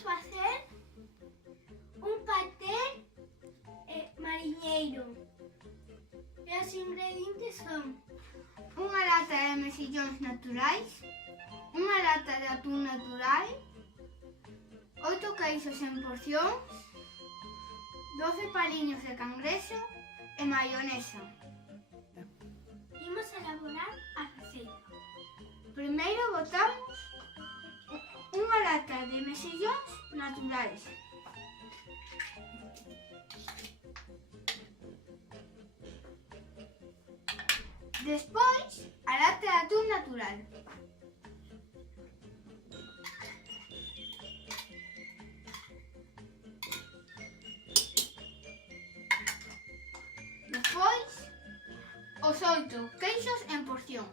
facer un paté mariñeiro. E os ingredientes son unha lata de mexillóns naturais, unha lata de atún natural, 8 queixos en porcións, 12 paliños de cangrexo e maionesa. Imos elaborar a receita. Primeiro botamos unha lata de mexillóns naturais. Despois, a lata de atún natural. Despois, os 8 queixos en porción.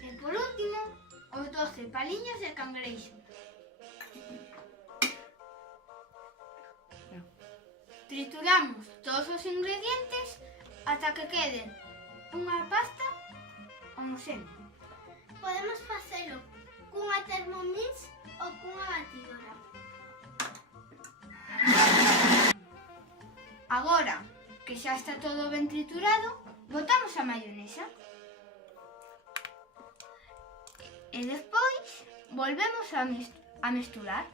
E por último, os 12 paliños de cangrexo. Trituramos todos os ingredientes ata que queden unha pasta homoxénea. Podemos facelo cunha Thermomix ou cunha batidora. Agora que xa está todo ben triturado, botamos a maionesa. E despois volvemos a mesturar.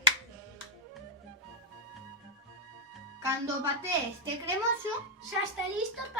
Cando o paté este cremoso, Xa está listo para